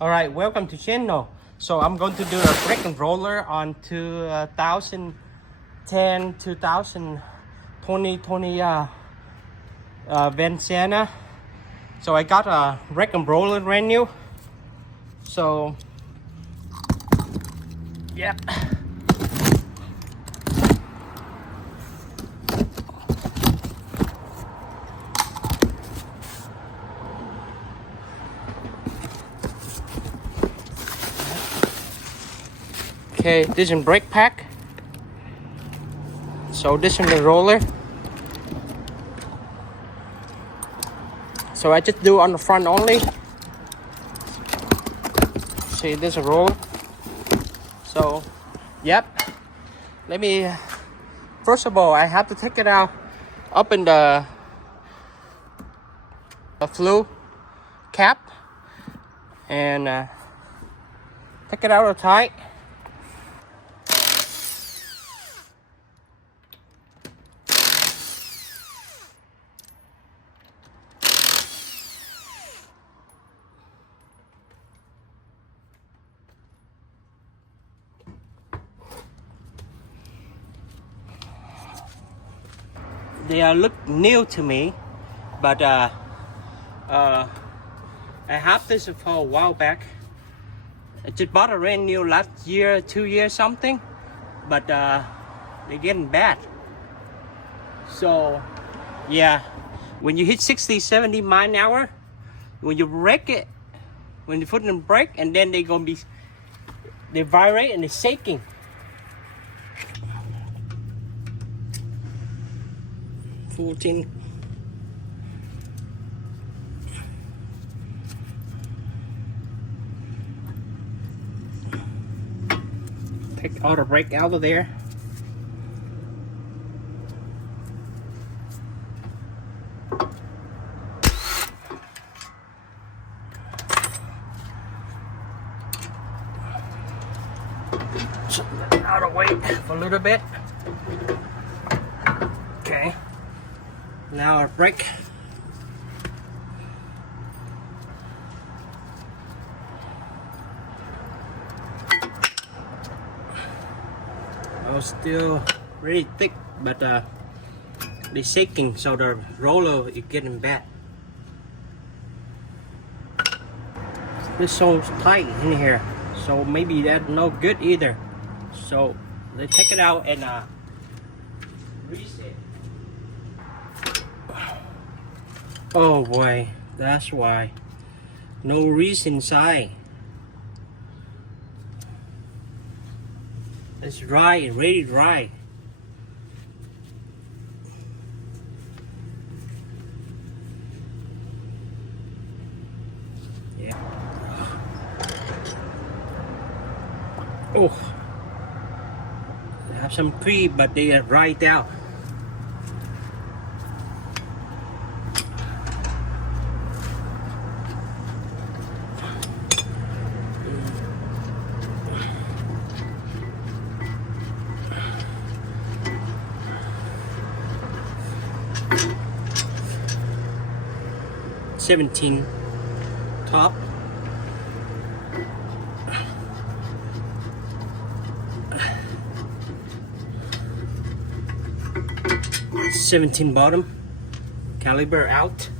Alright, welcome to channel. So I'm going to do a brake and roller on 2010 2020 Van Sienna. So I got a brake and roller brand new. So yep. Okay, this is brake pack. So this is the roller. So I just do on the front only. See, this is a roller. So, yep. Let me. First of all, I have to take it out up in the flue cap and take it out tight. They look new to me, but I have this for a while back. I just bought a brand new last year, 2 years something, but they're getting bad. So yeah, when you hit 60, 70 miles an hour, when you brake it, when you put in brake, and then they vibrate and they're shaking. Take all the brake out of there. Out of the way for a little bit. Okay. Now our brake. Oh, still really thick, but they're shaking, so the roller is getting bad. It's so tight in here, so maybe that's no good either. So they take it out and reset. Oh boy, that's why. No grease inside. It's dry, really dry. Yeah. Oh. They have some cream, but they are dried out. $17 top. $17 bottom. Caliber out.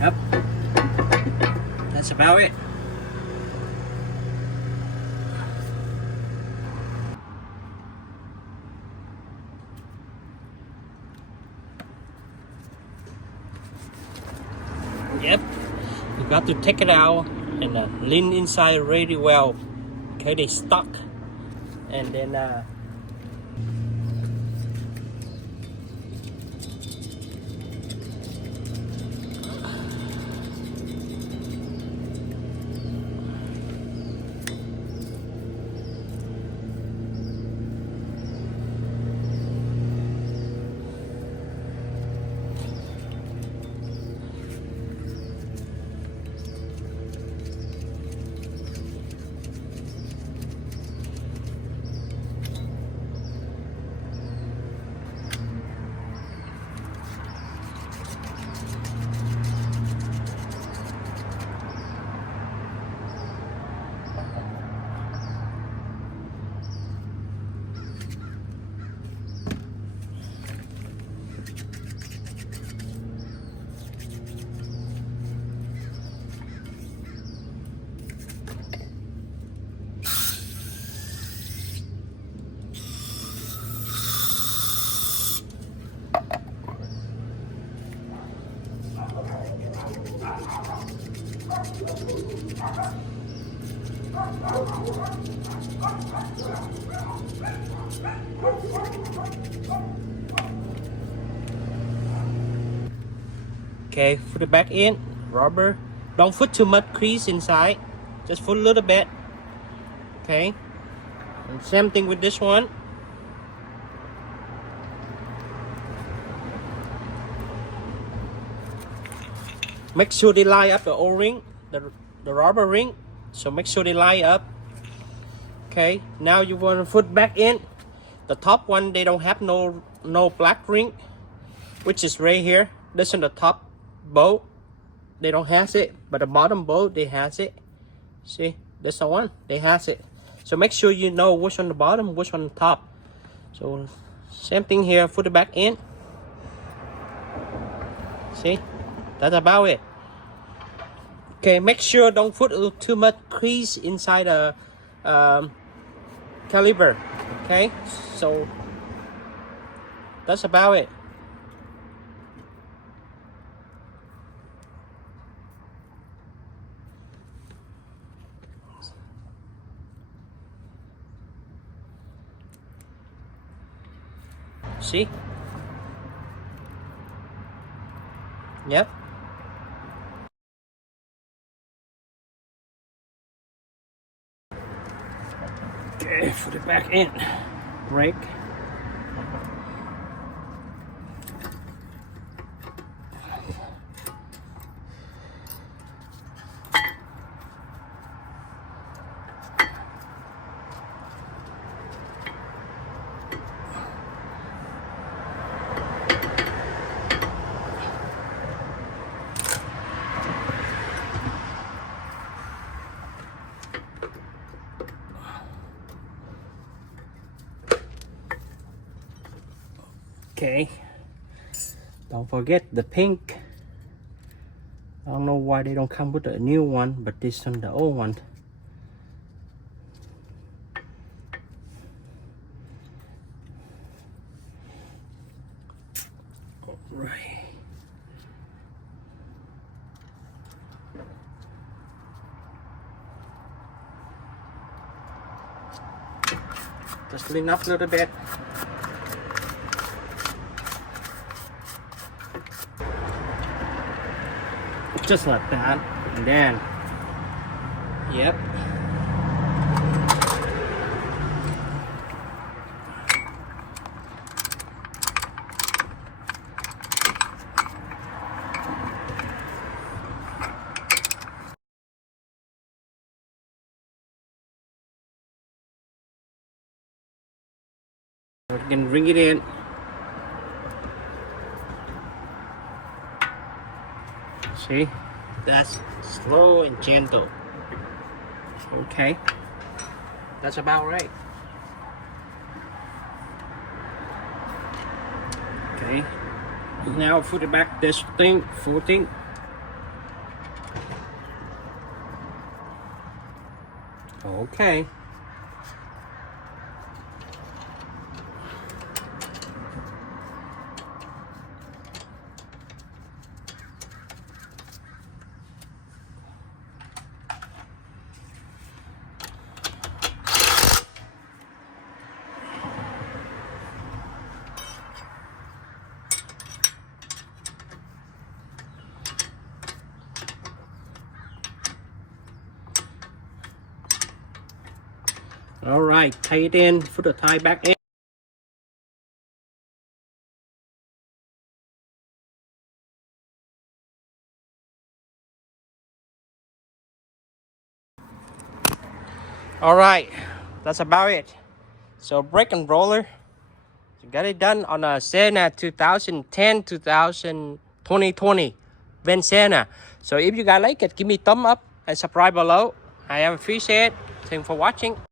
Yep, that's about it. Yep, you got to take it out and lean inside really well. Okay, they stuck, and then Okay, put it back in, rubber. Don't put too much grease inside, just put a little bit. Okay, and same thing with this one. Make sure they line up the O-ring, the rubber ring. So make sure they line up. Okay, now you want to put back in. The top one, they don't have no black ring, which is right here. This is the top bolt. They don't have it, but the bottom bolt they has it. See, this the one they has it. So make sure you know which on the bottom, which on the top. So same thing here. Put it back in. See, that's about it. Okay, make sure don't put too much grease inside the caliper. Okay, so that's about it. See? Yep. Okay, put it back in. Brake. Okay, don't forget the pink. I don't know why they don't come with a new one, but this one the old one. All right. Just clean up a little bit. Just like that, and then, yep. We can bring it in. See, that's slow and gentle. Okay, that's about right. Okay, now put it back this thing, full thing. Okay. All right, tie it in, put the tie back in. All right, that's about it. So brake and roller, so got it done on a Sienna 2010 2020 Van Sienna. So if you guys like it, give me thumb up and subscribe below. I am appreciate. Thanks for watching.